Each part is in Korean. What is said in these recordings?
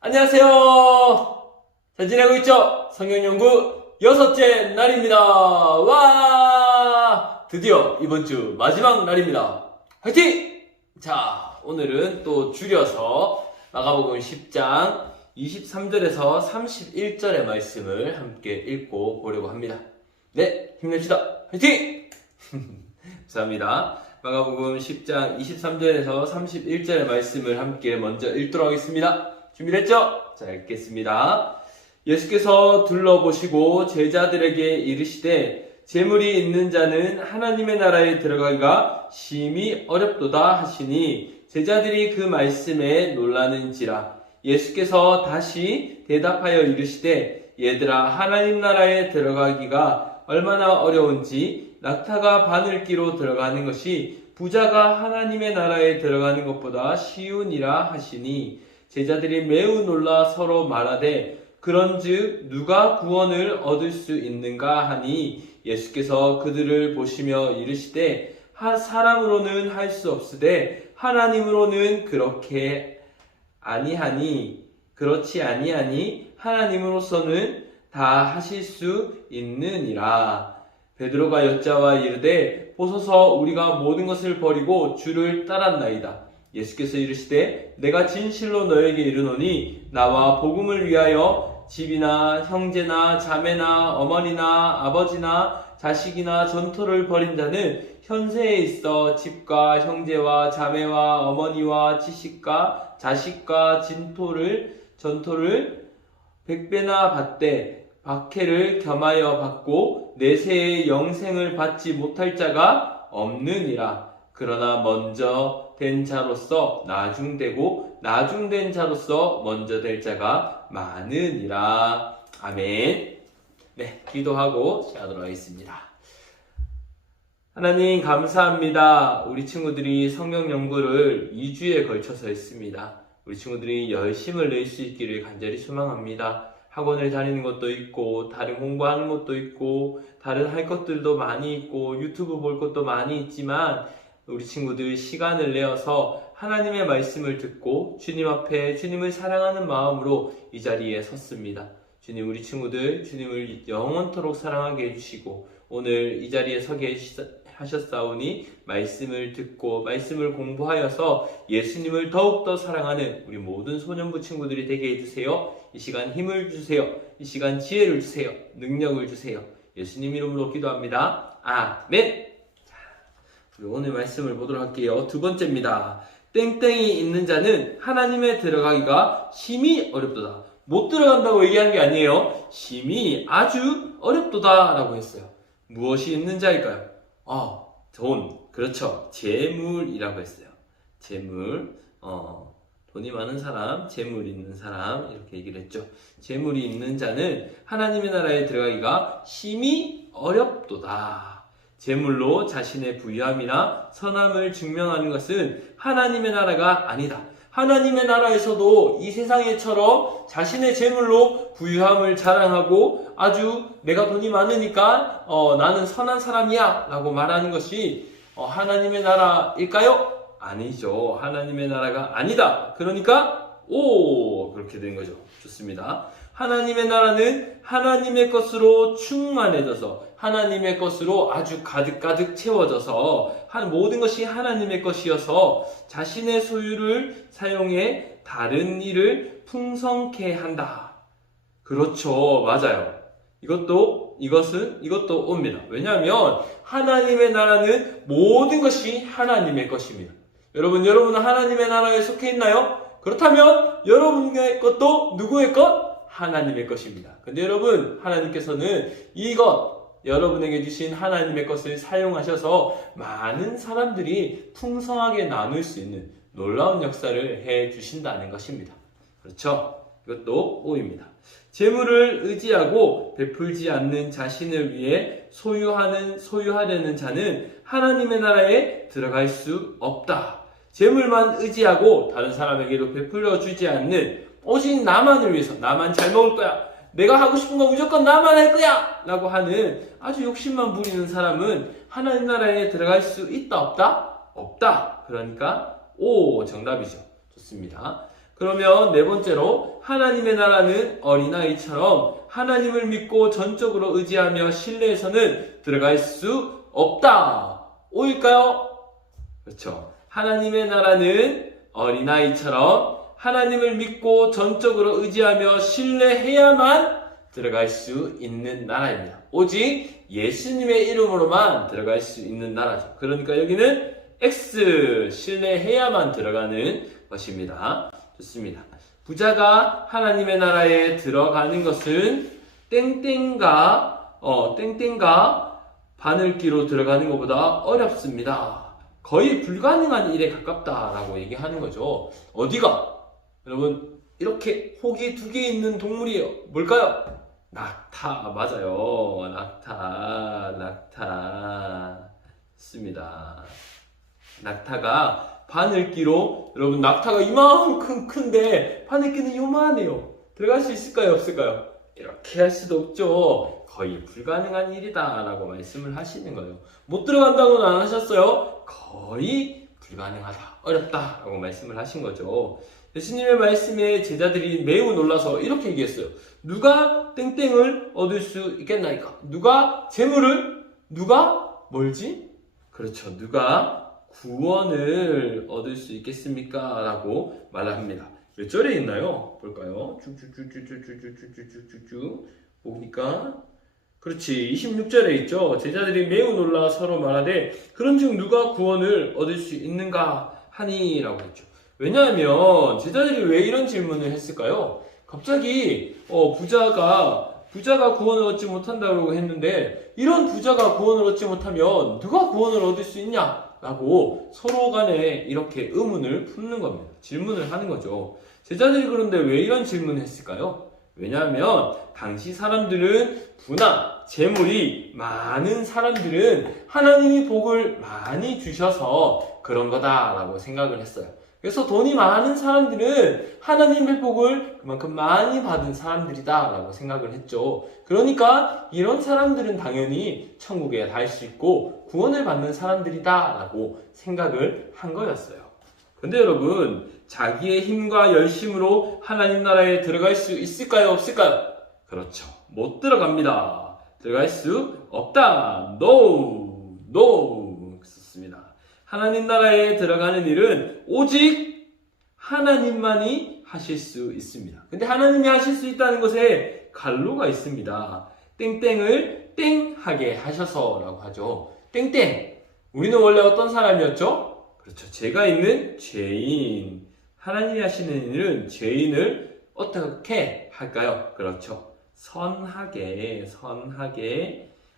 안녕하세요. 잘 지내고 있죠? 성경연구 6째 날입니다. 와! 드디어 이번 주 마지막 날입니다. 화이팅! 자, 오늘은 또 줄여서 마가복음 10장 23절에서 31절의 말씀을 함께 읽고 보려고 합니다. 네, 힘냅시다. 화이팅! 감사합니다. 마가복음 10장 23절에서 31절의 말씀을 함께 먼저 읽도록 하겠습니다. 준비됐죠? 자, 읽겠습니다. 예수께서 둘러보시고 제자들에게 이르시되 재물이 있는 자는 하나님의 나라에 들어가기가 심히 어렵도다 하시니 제자들이 그 말씀에 놀라는지라. 예수께서 다시 대답하여 이르시되 얘들아, 하나님 나라에 들어가기가 얼마나 어려운지 낙타가 바늘기로 들어가는 것이 부자가 하나님의 나라에 들어가는 것보다 쉬우니라 하시니 제자들이 매우 놀라 서로 말하되 그런즉 누가 구원을 얻을 수 있는가 하니 예수께서 그들을 보시며 이르시되 사람으로는 할 수 없으되 하나님으로는 그렇지 아니하니 하나님으로서는 다 하실 수 있느니라. 베드로가 여짜와 이르되 보소서, 우리가 모든 것을 버리고 주를 따랐나이다. 예수께서 이르시되 내가 진실로 너에게 이르노니 나와 복음을 위하여 집이나 형제나 자매나 어머니나 아버지나 자식이나 전토를 벌인 자는 현세에 있어 집과 형제와 자매와 어머니와 지식과 자식과 전토를 100배나 받되 박해를 겸하여 받고 내세의 영생을 받지 못할 자가 없느니라. 그러나 먼저 된 자로서 나중되고 나중된 자로서 먼저 될 자가 많으니라. 아멘. 네, 기도하고 시작하도록 하겠습니다. 하나님 감사합니다. 우리 친구들이 성경 연구를 2주에 걸쳐서 했습니다. 우리 친구들이 열심을 낼 수 있기를 간절히 소망합니다. 학원을 다니는 것도 있고 다른 공부하는 것도 있고 다른 할 것들도 많이 있고 유튜브 볼 것도 많이 있지만 우리 친구들 시간을 내어서 하나님의 말씀을 듣고 주님 앞에 주님을 사랑하는 마음으로 이 자리에 섰습니다. 주님, 우리 친구들 주님을 영원토록 사랑하게 해주시고 오늘 이 자리에 서게 하셨사오니 말씀을 듣고 말씀을 공부하여서 예수님을 더욱더 사랑하는 우리 모든 소년부 친구들이 되게 해주세요. 이 시간 힘을 주세요. 이 시간 지혜를 주세요. 능력을 주세요. 예수님 이름으로 기도합니다. 아멘. 우리 오늘 말씀을 보도록 할게요. 두 번째입니다. 땡땡이 있는 자는 하나님에 들어가기가 심히 어렵도다. 못 들어간다고 얘기한 게 아니에요. 심히 아주 어렵도다 라고 했어요. 무엇이 있는 자일까요? 돈. 그렇죠. 재물이라고 했어요. 재물. 돈이 많은 사람, 재물 있는 사람, 이렇게 얘기를 했죠. 재물이 있는 자는 하나님의 나라에 들어가기가 심히 어렵도다. 재물로 자신의 부유함이나 선함을 증명하는 것은 하나님의 나라가 아니다. 하나님의 나라에서도 이 세상에처럼 자신의 재물로 부유함을 자랑하고 아주 내가 돈이 많으니까 나는 선한 사람이야 라고 말하는 것이 하나님의 나라일까요? 아니죠. 하나님의 나라가 아니다. 그러니까 그렇게 된 거죠. 좋습니다. 하나님의 나라는 하나님의 것으로 충만해져서 하나님의 것으로 아주 가득가득 채워져서 모든 것이 하나님의 것이어서 자신의 소유를 사용해 다른 일을 풍성케 한다. 그렇죠. 맞아요. 이것도 옵니다. 왜냐하면 하나님의 나라는 모든 것이 하나님의 것입니다. 여러분은 하나님의 나라에 속해 있나요? 그렇다면 여러분의 것도 누구의 것? 하나님의 것입니다. 근데 여러분, 하나님께서는 여러분에게 주신 하나님의 것을 사용하셔서 많은 사람들이 풍성하게 나눌 수 있는 놀라운 역사를 해 주신다는 것입니다. 그렇죠? 이것도 O입니다. 재물을 의지하고 베풀지 않는 자신을 위해 소유하려는 자는 하나님의 나라에 들어갈 수 없다. 재물만 의지하고 다른 사람에게도 베풀어 주지 않는 오직 나만을 위해서, 나만 잘 먹을 거야, 내가 하고 싶은 거 무조건 나만 할 거야 라고 하는 아주 욕심만 부리는 사람은 하나님 나라에 들어갈 수 있다 없다? 없다. 그러니까 정답이죠. 좋습니다. 그러면 네 번째로 하나님의 나라는 어린아이처럼 하나님을 믿고 전적으로 의지하며 신뢰해서는 들어갈 수 없다. O일까요? 그렇죠. 하나님의 나라는 어린아이처럼 하나님을 믿고 전적으로 의지하며 신뢰해야만 들어갈 수 있는 나라입니다. 오직 예수님의 이름으로만 들어갈 수 있는 나라죠. 그러니까 여기는 X, 신뢰해야만 들어가는 것입니다. 좋습니다. 부자가 하나님의 나라에 들어가는 것은 땡땡과 바늘기로 들어가는 것보다 어렵습니다. 거의 불가능한 일에 가깝다라고 얘기하는 거죠. 어디가? 여러분, 이렇게 혹이 두 개 있는 동물이에요. 뭘까요? 낙타. 맞아요. 낙타. 좋습니다. 낙타가 바늘기로, 여러분, 낙타가 이만큼 큰데 바늘기는 요만해요. 들어갈 수 있을까요? 없을까요? 이렇게 할 수도 없죠. 거의 불가능한 일이다 라고 말씀을 하시는 거예요. 못 들어간다고는 안 하셨어요. 거의 불가능하다, 어렵다 라고 말씀을 하신 거죠. 예수님의 말씀에 제자들이 매우 놀라서 이렇게 얘기했어요. 누가 땡땡을 얻을 수 있겠나이까? 누가 재물을? 누가 뭘지? 그렇죠. 누가 구원을 얻을 수 있겠습니까? 라고 말합니다. 몇 절에 있나요? 볼까요? 쭉쭉쭉쭉쭉쭉쭉쭉쭉쭉 보니까 그렇지, 26절에 있죠. 제자들이 매우 놀라 서로 말하되 그런즉 누가 구원을 얻을 수 있는가 하니 라고 했죠. 왜냐하면 제자들이 왜 이런 질문을 했을까요? 갑자기 부자가 구원을 얻지 못한다고 했는데 이런 부자가 구원을 얻지 못하면 누가 구원을 얻을 수 있냐? 라고 서로 간에 이렇게 의문을 품는 겁니다. 질문을 하는 거죠. 제자들이 그런데 왜 이런 질문을 했을까요? 왜냐하면 당시 사람들은 부나 재물이 많은 사람들은 하나님이 복을 많이 주셔서 그런 거다라고 생각을 했어요. 그래서 돈이 많은 사람들은 하나님의 복을 그만큼 많이 받은 사람들이다 라고 생각을 했죠. 그러니까 이런 사람들은 당연히 천국에 갈 수 있고 구원을 받는 사람들이다 라고 생각을 한 거였어요. 근데 여러분, 자기의 힘과 열심으로 하나님 나라에 들어갈 수 있을까요? 없을까요? 그렇죠. 못 들어갑니다. 들어갈 수 없다. No. 그렇습니다. 하나님 나라에 들어가는 일은 오직 하나님만이 하실 수 있습니다. 근데 하나님이 하실 수 있다는 것에 갈로가 있습니다. 땡땡을 땡하게 하셔서라고 하죠. 땡땡. 우리는 원래 어떤 사람이었죠? 그렇죠. 죄가 있는 죄인. 하나님이 하시는 일은 죄인을 어떻게 할까요? 그렇죠. 선하게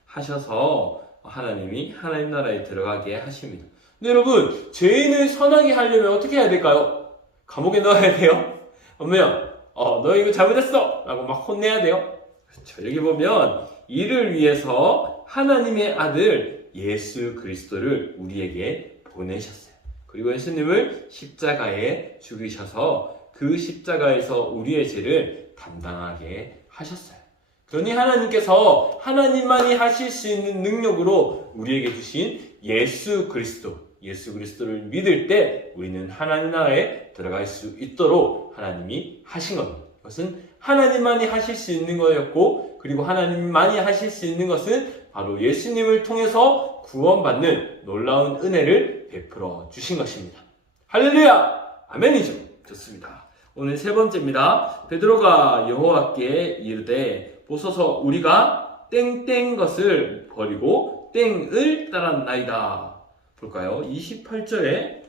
하셔서 하나님이 하나님 나라에 들어가게 하십니다. 근데 여러분, 죄인을 선하게 하려면 어떻게 해야 될까요? 감옥에 넣어야 돼요? 아니면 너 이거 잘못했어! 라고 막 혼내야 돼요? 그렇죠. 여기 보면 이를 위해서 하나님의 아들 예수 그리스도를 우리에게 보내셨어요. 그리고 예수님을 십자가에 죽이셔서 그 십자가에서 우리의 죄를 담당하게 하셨어요. 그러니 하나님께서 하나님만이 하실 수 있는 능력으로 우리에게 주신 예수 그리스도를 믿을 때 우리는 하나님 나라에 들어갈 수 있도록 하나님이 하신 겁니다. 그것은 하나님만이 하실 수 있는 거였고, 그리고 하나님만이 하실 수 있는 것은 바로 예수님을 통해서 구원받는 놀라운 은혜를 베풀어 주신 것입니다. 할렐루야! 아멘이죠. 좋습니다. 오늘 세 번째입니다. 베드로가 여호와께 이르되 보소서 우리가 땡땡 것을 버리고 땡을 따랐나이다. 볼까요? 28절에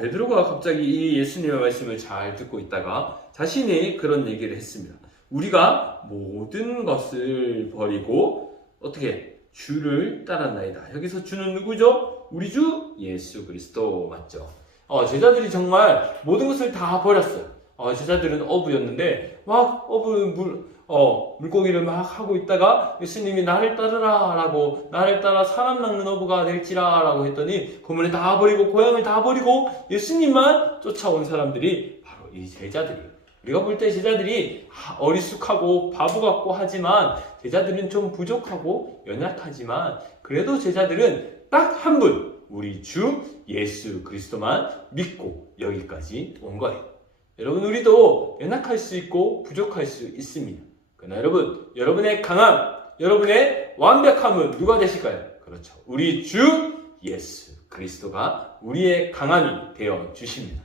베드로가 갑자기 이 예수님의 말씀을 잘 듣고 있다가 자신이 그런 얘기를 했습니다. 우리가 모든 것을 버리고 어떻게? 주를 따랐나이다. 여기서 주는 누구죠? 우리 주 예수 그리스도 맞죠? 제자들이 정말 모든 것을 다 버렸어요. 제자들은 어부였는데 막 물고기를 막 하고 있다가 예수님이 나를 따르라 라고, 나를 따라 사람 낚는 어부가 될지라 라고 했더니 그물을 다 버리고 고향을 다 버리고 예수님만 쫓아온 사람들이 바로 이 제자들이에요. 우리가 볼 때 제자들이 어리숙하고 바보 같고 하지만 제자들은 좀 부족하고 연약하지만 그래도 제자들은 딱 한 분, 우리 주 예수 그리스도만 믿고 여기까지 온 거예요. 여러분, 우리도 연약할 수 있고 부족할 수 있습니다. 그러나 여러분, 여러분의 강함, 여러분의 완벽함은 누가 되실까요? 그렇죠. 우리 주 예수 그리스도가 우리의 강함이 되어 주십니다.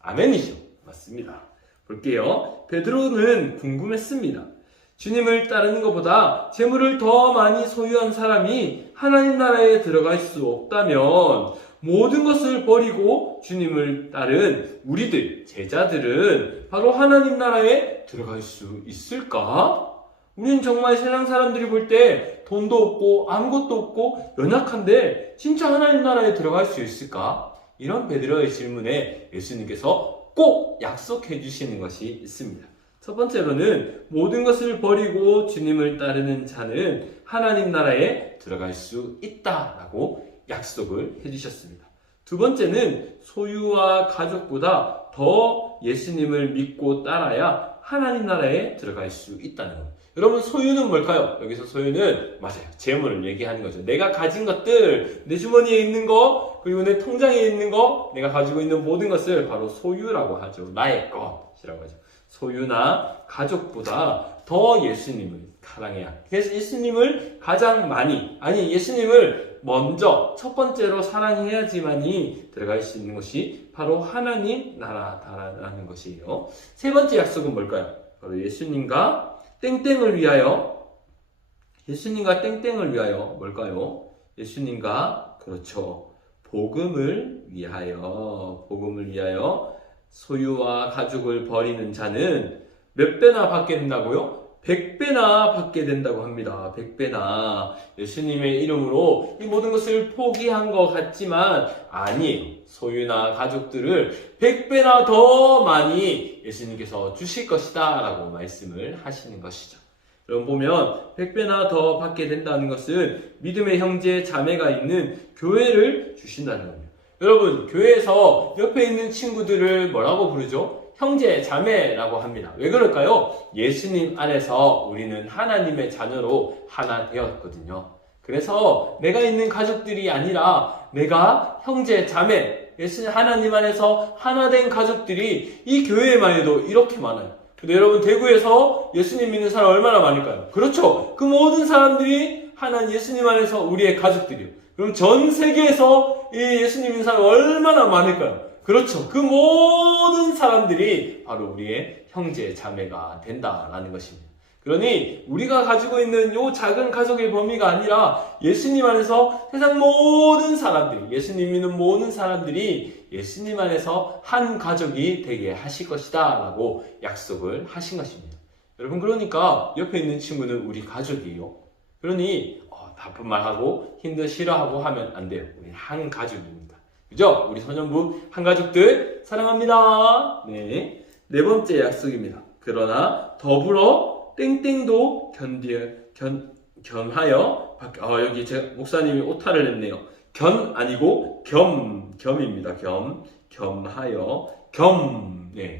아멘이죠. 맞습니다. 볼게요. 베드로는 궁금했습니다. 주님을 따르는 것보다 재물을 더 많이 소유한 사람이 하나님 나라에 들어갈 수 없다면 모든 것을 버리고 주님을 따른 우리들, 제자들은 바로 하나님 나라에 들어갈 수 있을까? 우리는 정말 세상 사람들이 볼 때 돈도 없고 아무것도 없고 연약한데 진짜 하나님 나라에 들어갈 수 있을까? 이런 베드로의 질문에 예수님께서 꼭 약속해 주시는 것이 있습니다. 첫 번째로는 모든 것을 버리고 주님을 따르는 자는 하나님 나라에 들어갈 수 있다라고 약속을 해주셨습니다. 두 번째는 소유와 가족보다 더 예수님을 믿고 따라야 하나님 나라에 들어갈 수 있다는 것. 여러분, 소유는 뭘까요? 여기서 소유는 맞아요. 재물을 얘기하는 거죠. 내가 가진 것들, 내 주머니에 있는 거, 그리고 내 통장에 있는 거, 내가 가지고 있는 모든 것을 바로 소유라고 하죠. 나의 것이라고 하죠. 소유나 가족보다 더 예수님을 사랑해야. 그래서 예수님을 가장 많이, 아니 예수님을 먼저 첫 번째로 사랑해야지만이 들어갈 수 있는 것이 바로 하나님 나라다라는 것이에요. 세 번째 약속은 뭘까요? 바로 예수님과 땡땡을 위하여. 예수님과 땡땡을 위하여 뭘까요? 예수님과, 그렇죠, 복음을 위하여. 복음을 위하여 소유와 가족을 버리는 자는 몇 배나 받게 된다고요? 100배나 받게 된다고 합니다. 100배나. 예수님의 이름으로 이 모든 것을 포기한 것 같지만 아니에요. 소유나 가족들을 100배나 더 많이 예수님께서 주실 것이다 라고 말씀을 하시는 것이죠. 여러분 보면 100배나 더 받게 된다는 것은 믿음의 형제 자매가 있는 교회를 주신다는 겁니다. 여러분, 교회에서 옆에 있는 친구들을 뭐라고 부르죠? 형제, 자매라고 합니다. 왜 그럴까요? 예수님 안에서 우리는 하나님의 자녀로 하나 되었거든요. 그래서 내가 있는 가족들이 아니라 내가 형제, 자매, 예수님 하나님 안에서 하나 된 가족들이 이 교회에만 해도 이렇게 많아요. 근데 여러분, 대구에서 예수님 믿는 사람 얼마나 많을까요? 그렇죠. 그 모든 사람들이 하나님 예수님 안에서 우리의 가족들이요. 그럼 전 세계에서 이 예수님 믿는 사람이 얼마나 많을까요? 그렇죠. 그 모든 사람들이 바로 우리의 형제, 자매가 된다라는 것입니다. 그러니 우리가 가지고 있는 요 작은 가족의 범위가 아니라 예수님 안에서 세상 모든 사람들이, 예수님 믿는 모든 사람들이 예수님 안에서 한 가족이 되게 하실 것이다 라고 약속을 하신 것입니다. 여러분, 그러니까 옆에 있는 친구는 우리 가족이에요. 그러니 나쁜 말하고 힘든 싫어하고 하면 안 돼요. 우리 한 가족입니다. 그죠? 우리 소년부 한 가족들 사랑합니다. 네. 네 번째 약속입니다. 그러나 더불어 땡땡도 겸하여 여기 제 목사님이 오타를 냈네요. 견 아니고 겸입니다. 겸하여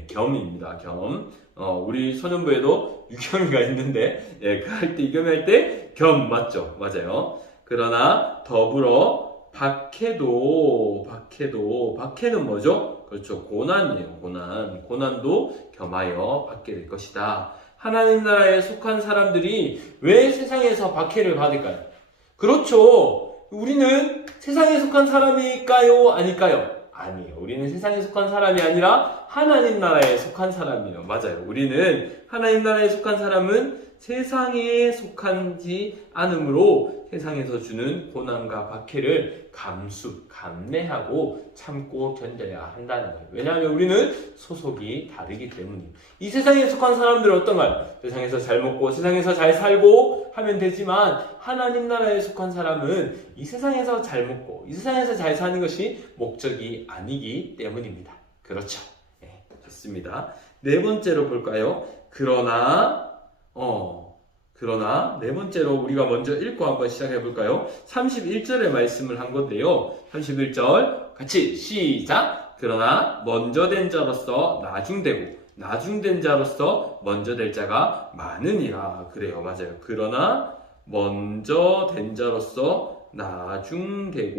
겸입니다. 우리 소년부에도 유겸이가 있는데, 할 때 유겸할 때 겸 맞죠? 맞아요. 그러나 더불어 박해는 뭐죠? 그렇죠. 고난이에요. 고난도 겸하여 받게 될 것이다. 하나님 나라에 속한 사람들이 왜 세상에서 박해를 받을까요? 그렇죠. 우리는 세상에 속한 사람일까요? 아닐까요? 아니에요. 우리는 세상에 속한 사람이 아니라 하나님 나라에 속한 사람이에요. 맞아요. 우리는 하나님 나라에 속한 사람은 세상에 속한지 않으므로 세상에서 주는 고난과 박해를 감내하고 참고 견뎌야 한다는 거예요. 왜냐하면 우리는 소속이 다르기 때문이에요. 이 세상에 속한 사람들은 어떤가요? 세상에서 잘 먹고 세상에서 잘 살고 하면 되지만 하나님 나라에 속한 사람은 이 세상에서 잘 먹고 이 세상에서 잘 사는 것이 목적이 아니기 때문입니다. 그렇죠. 네, 좋습니다. 네 번째로 볼까요? 그러나 네 번째로 우리가 먼저 읽고 한번 시작해 볼까요? 31절의 말씀을 한 건데요. 31절 같이 시작! 그러나 먼저 된 자로서 나중되고 나중된 자로서 먼저 될 자가 많으니라. 그래요. 맞아요. 그러나 먼저 된 자로서 나중되고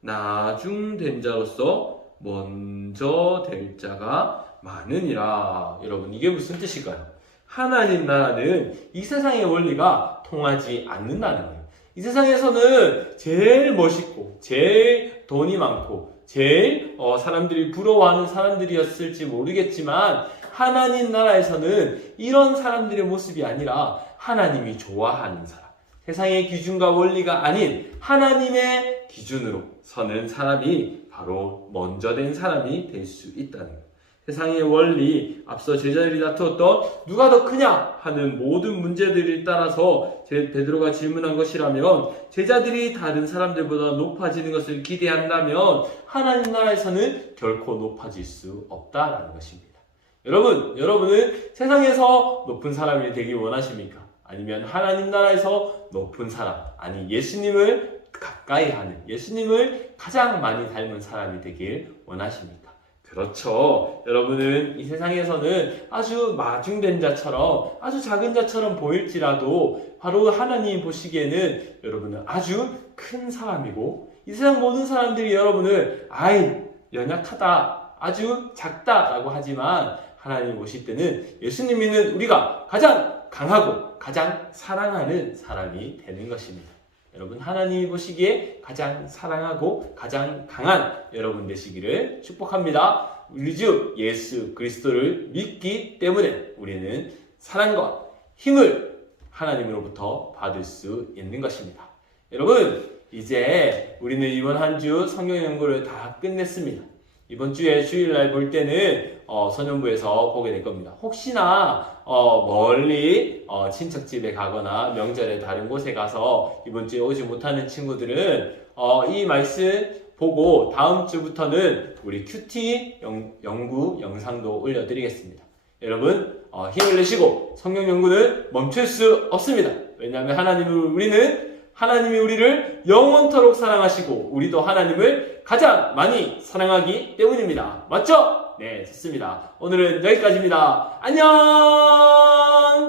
나중된 자로서 먼저 될 자가 많으니라. 여러분, 이게 무슨 뜻일까요? 하나님 나라는 이 세상의 원리가 통하지 않는다는 거예요. 이 세상에서는 제일 멋있고 제일 돈이 많고 제일 사람들이 부러워하는 사람들이었을지 모르겠지만 하나님 나라에서는 이런 사람들의 모습이 아니라 하나님이 좋아하는 사람, 세상의 기준과 원리가 아닌 하나님의 기준으로 서는 사람이 바로 먼저 된 사람이 될 수 있다는 거예요. 세상의 원리, 앞서 제자들이 다투었던 누가 더 크냐 하는 모든 문제들을 따라서 베드로가 질문한 것이라면, 제자들이 다른 사람들보다 높아지는 것을 기대한다면 하나님 나라에서는 결코 높아질 수 없다라는 것입니다. 여러분은 세상에서 높은 사람이 되길 원하십니까? 아니면 하나님 나라에서 높은 사람, 아니 예수님을 가까이 하는, 예수님을 가장 많이 닮은 사람이 되길 원하십니까? 그렇죠. 여러분은 이 세상에서는 아주 마중된 자처럼, 아주 작은 자처럼 보일지라도 바로 하나님 보시기에는 여러분은 아주 큰 사람이고, 이 세상 모든 사람들이 여러분을 연약하다, 아주 작다라고 하지만 하나님 보실 때는 예수님은 우리가 가장 강하고 가장 사랑하는 사람이 되는 것입니다. 여러분, 하나님이 보시기에 가장 사랑하고 가장 강한 여러분 되시기를 축복합니다. 우리 주 예수 그리스도를 믿기 때문에 우리는 사랑과 힘을 하나님으로부터 받을 수 있는 것입니다. 여러분, 이제 우리는 이번 한 주 성경 연구를 다 끝냈습니다. 이번 주에 주일날 볼 때는 선연부에서 보게 될 겁니다. 혹시나 멀리 친척집에 가거나 명절에 다른 곳에 가서 이번 주에 오지 못하는 친구들은 이 말씀 보고 다음 주부터는 우리 큐티 연구 영상도 올려드리겠습니다. 여러분, 힘을 내시고 성경 연구는 멈출 수 없습니다. 왜냐하면 하나님이 우리를 영원토록 사랑하시고 우리도 하나님을 가장 많이 사랑하기 때문입니다. 맞죠? 네, 좋습니다. 오늘은 여기까지입니다. 안녕!